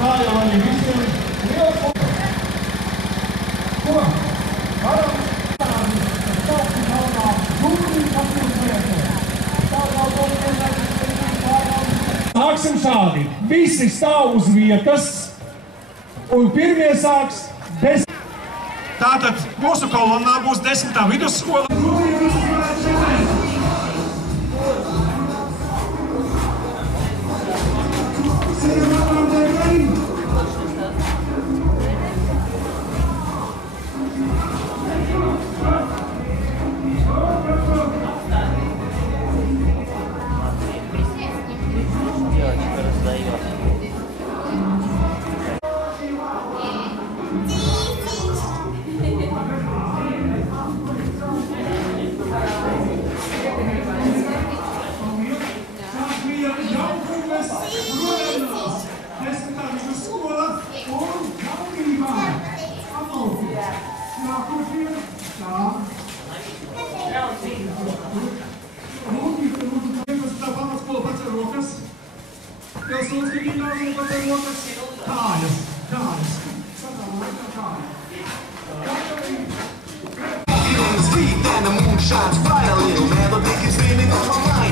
kā jau arī visiem liels ko? Varam parādīt, ka saukti galvā Dūrīgi apilsētē. Sāksim šādi. Visi stāv uz vietas un pirmie sāks 10. Tātad mūsu kolonnā būs 10. vidusskola.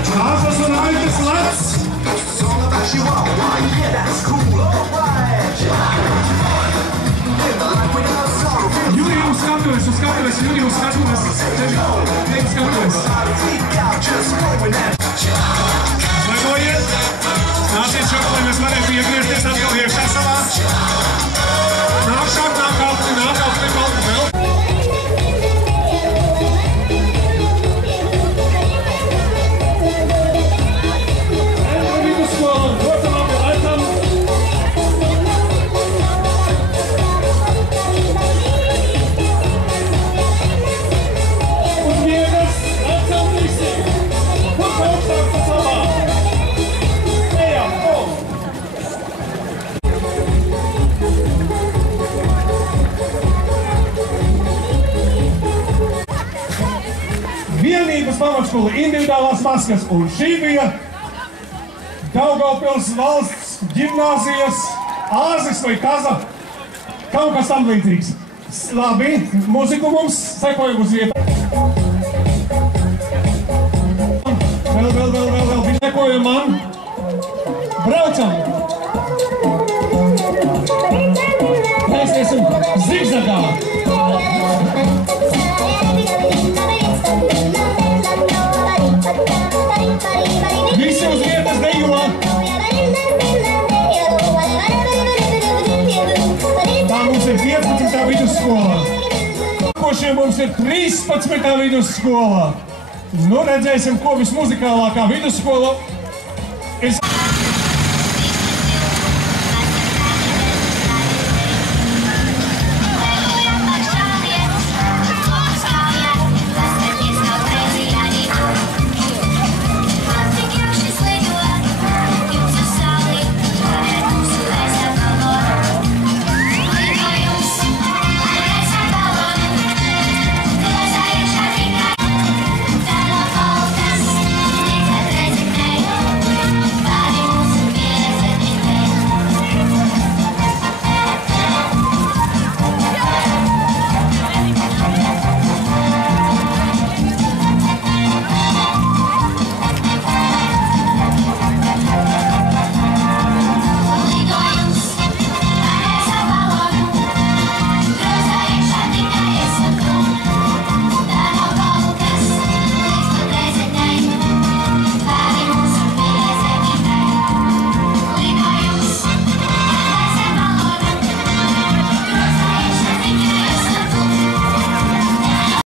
Kāzas un aitas lec! Jūrijam skatuves, Jūrijam skatuves! Tevi skatuves! Slēgojiet! Nāciet šok, lai mēs varētu iegriezties atkal iekšā savā! Nāk šāk, nāk altri, vēl! Vienības pamatskola individuālās maskas, un šī bija Daugavpils valsts ģimnāzijas āzis vai kaza, kaut kas tam līdzīgs. Labi, muziku mums sekojam uz vietu. Vēl, sekojam man. Braucam. Mēs esam zigzagā. Visi uz vietas dejo! Tā mums ir 15. vidusskola. Nākošie mums ir 13. vidusskola. Nu, redzēsim, ko vismuzikālākā vidusskola.